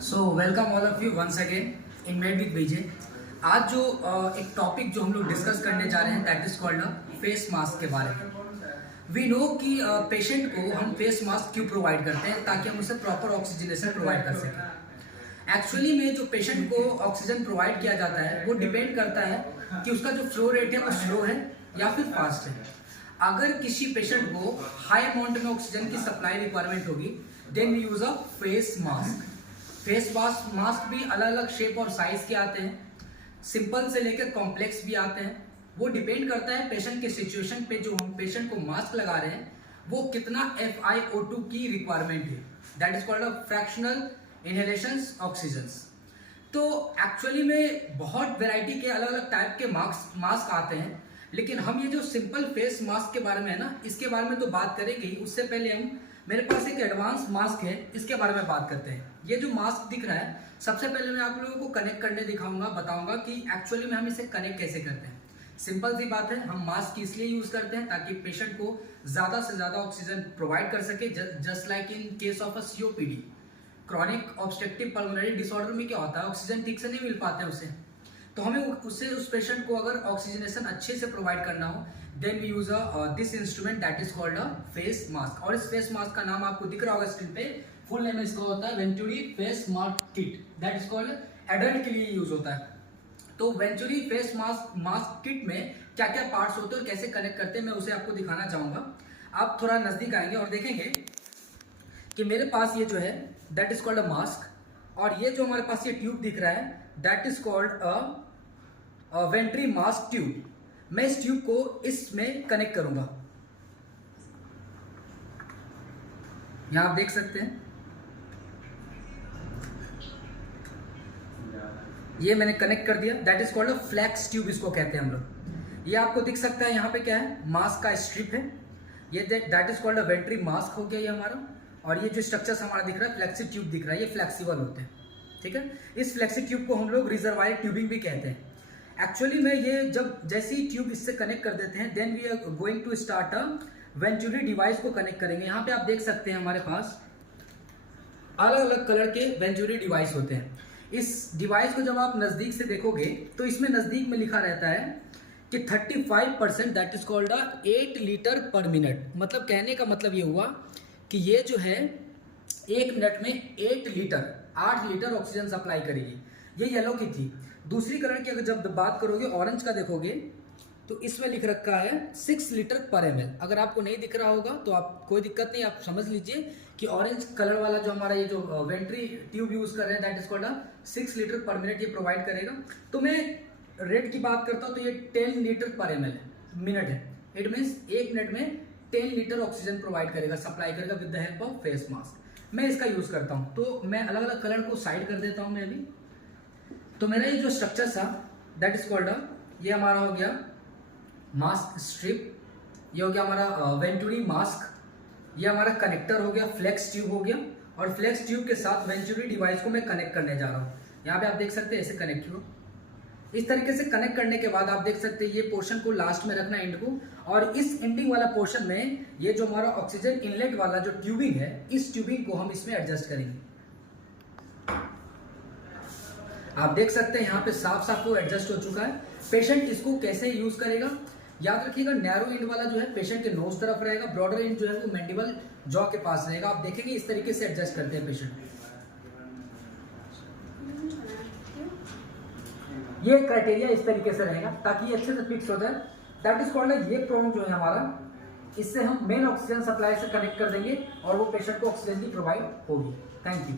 So welcome all of you once again in made with Vijay. आज जो एक topic जो हम लोग डिस्कस करने जा रहे हैं that is called face mask के बारे में। वी नो कि पेशेंट को हम फेस मास्क क्यों प्रोवाइड करते हैं, ताकि हम उसे प्रॉपर ऑक्सीजनेशन प्रोवाइड कर सकें। एक्चुअली में जो पेशेंट को ऑक्सीजन प्रोवाइड किया जाता है वो डिपेंड करता है कि उसका जो फ्लो रेट है वो स्लो है या फिर फास्ट है। अगर किसी पेशेंट को हाई अमाउंट में ऑक्सीजन की सप्लाई रिक्वायरमेंट होगी then we use a face mask. Face mask भी अलग अलग शेप और साइज के आते हैं, सिंपल से लेकर कॉम्प्लेक्स भी आते हैं। वो डिपेंड करता है पेशेंट के सिचुएशन पे। जो हम पेशेंट को मास्क लगा रहे हैं वो कितना FiO2 की रिक्वायरमेंट है, that is called fractional inhalation oxygen. तो एक्चुअली में बहुत वैरायटी के अलग अलग टाइप के मास्क आते हैं, लेकिन हम ये जो सिंपल फेस मास्क के बारे में है ना, इसके बारे में तो बात करेंगे ही। उससे पहले हम मेरे पास एक एडवांस मास्क है, इसके बारे में बात करते हैं। ये जो मास्क दिख रहा है, सबसे पहले मैं आप लोगों को कनेक्ट करने दिखाऊंगा, बताऊंगा कि एक्चुअली में हम इसे कनेक्ट कैसे करते हैं। सिंपल सी बात है, हम मास्क इसलिए यूज करते हैं ताकि पेशेंट को ज्यादा से ज्यादा ऑक्सीजन प्रोवाइड कर सके। Just like in case of a COPD, chronic obstructive pulmonary disorder में क्या होता है, ऑक्सीजन ठीक से नहीं मिल पाता है उसे। तो हमें उस पेशेंट को अगर ऑक्सीजनेशन अच्छे से प्रोवाइड करना हो then we use this instrument that is called a face mask. और इस फेस मास्क का नाम आपको दिख रहा होगा स्क्रीन पे। फुल नेम इसका होता है venturi face mask kit, that is called adult के लिए यूज होता है। तो वेंचुरी फेस मास्क किट में क्या क्या पार्ट्स होते हैं और कैसे कनेक्ट करते हैं मैं उसे आपको दिखाना चाहूंगा। आप थोड़ा नजदीक आएंगे और देखेंगे कि मेरे पास ये जो है that is called a mask, और ये जो हमारे पास ये ट्यूब दिख रहा है that is called a venturi mask tube. मैं इस ट्यूब को इसमें कनेक्ट करूंगा। यहां आप देख सकते हैं ये मैंने कनेक्ट कर दिया, that is called a flex tube, इसको कहते हैं हम लोग। ये आपको दिख सकता है यहाँ पे क्या है, मास्क का स्ट्रिप है। ये that is called a venturi mask हो गया ये हमारा। और ये जो स्ट्रक्चर हमारा दिख रहा है फ्लेक्सी ट्यूब दिख रहा है, ये फ्लेक्सिबल होते हैं, ठीक है। इस फ्लेक्सी ट्यूब को हम लोग रिजर्वायर ट्यूबिंग भी कहते हैं। एक्चुअली में ये जब जैसे ही ट्यूब इससे कनेक्ट कर देते हैं then we are going to start a venturi device को कनेक्ट करेंगे। यहाँ पे आप देख सकते हैं हमारे पास अलग अलग कलर के वेंचुरी डिवाइस होते हैं। इस डिवाइस को जब आप नजदीक से देखोगे तो इसमें नजदीक में लिखा रहता है कि 35% दैट इज कॉल्ड 8 लीटर पर मिनट। मतलब कहने का मतलब ये हुआ कि ये जो है 1 मिनट में 8 लीटर ऑक्सीजन सप्लाई करेगी। ये येलो की थी। दूसरी कलर की अगर जब बात करोगे ऑरेंज का देखोगे तो इसमें लिख रखा है 6 लीटर पर ml। अगर आपको नहीं दिख रहा होगा तो आप कोई दिक्कत नहीं, आप समझ लीजिए कि ऑरेंज कलर वाला जो हमारा ये जो वेंट्री ट्यूब यूज कर रहे हैं दैट इज कॉल्ड 6 लीटर पर मिनट ये प्रोवाइड करेगा। तो मैं रेट की बात करता हूँ तो ये 10 लीटर पर मिनट है। इट मीन्स 1 मिनट में 10 लीटर ऑक्सीजन प्रोवाइड करेगा, सप्लाई करेगा with the help of face mask. मैं इसका यूज करता हूँ। तो मैं अलग अलग कलर को साइड कर देता हूँ मैं अभी। तो मेरा ये जो स्ट्रक्चर था दैट इज कॉल्ड ये हमारा हो गया मास्क स्ट्रिप, ये हो गया हमारा वेंचुरी मास्क, ये हमारा कनेक्टर हो गया, फ्लेक्स ट्यूब हो गया। और फ्लेक्स ट्यूब के साथ वेंचुरी डिवाइस को मैं कनेक्ट करने जा रहा हूँ। यहाँ पे आप देख सकते हैं ऐसे कनेक्ट हुआ। इस तरीके से कनेक्ट करने के बाद आप देख सकते हैं ये पोर्शन को लास्ट में रखना एंड को, और इस एंडिंग वाला पोर्शन में ये जो हमारा ऑक्सीजन इनलेट वाला जो ट्यूबिंग है इस ट्यूबिंग को हम इसमें एडजस्ट करेंगे। आप देख सकते हैं यहाँ पे साफ साफ वो एडजस्ट हो चुका है। पेशेंट इसको कैसे यूज करेगा याद रखिएगा, नैरो एंड वाला जो है पेशेंट के नोज तरफ रहेगा, ब्रॉडर एंड जो है वो मैंडिबल जॉ के पास रहेगा। आप देखेंगे इस तरीके से एडजस्ट करते हैं पेशेंट। ये क्राइटेरिया इस तरीके से रहेगा ताकि ये अच्छे से फिक्स हो जाए। दैट इज कॉल्ड ये प्रोंग जो है हमारा, इससे हम मेन ऑक्सीजन सप्लाई से कनेक्ट कर देंगे और वो पेशेंट को ऑक्सीजन की प्रोवाइड होगी। Thank you.